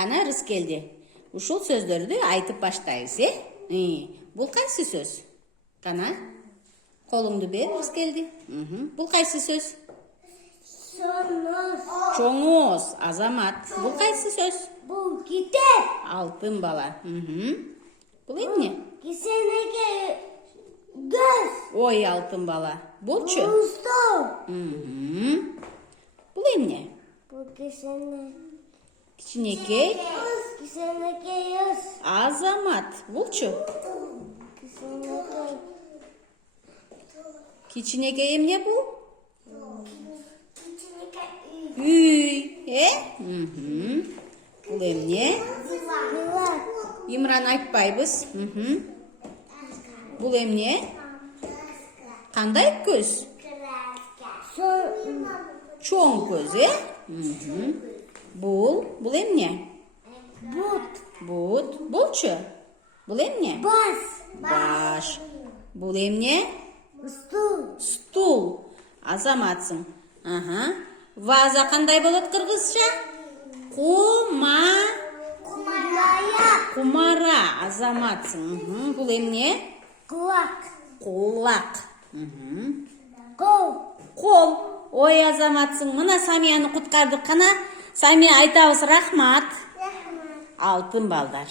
Кана Рыскелди. Ушул сөздөрдү айтып баштайбыз, Бул кайсы сөз? Кана? Колуңду бер, Рыскелди. Бул кайсы сөз? Чоңоз, Азамат. Бул кайсы сөз? Бул китеп. Алтын бала. Бул эмне? Кисенеге göz. Ой, алтын бала. Булчу? Бул стол. Бул эмне? Бул кисене. Кичинекей. Кисенеге göz. Азамат. Булчу? Кисенеге. Кичинекей эмне бул? Үй. Бул эмне? Милат. Имран айтпайбыз. Бул эмне? Кандай көз? Чоң көз, Бул эмне? Бут. Булчу? Бул эмне? Баш. Бул эмне? Стул. Стул. Азаматсың. Ваза кандай болот кыргызча? Кумара. Азаматсың. Бул эмне? Кулак. Кулак. Кол. Ой, Азаматсың. Мына Самияны куткардык кана. Самия айтабыз рахмат. Алтын балдар.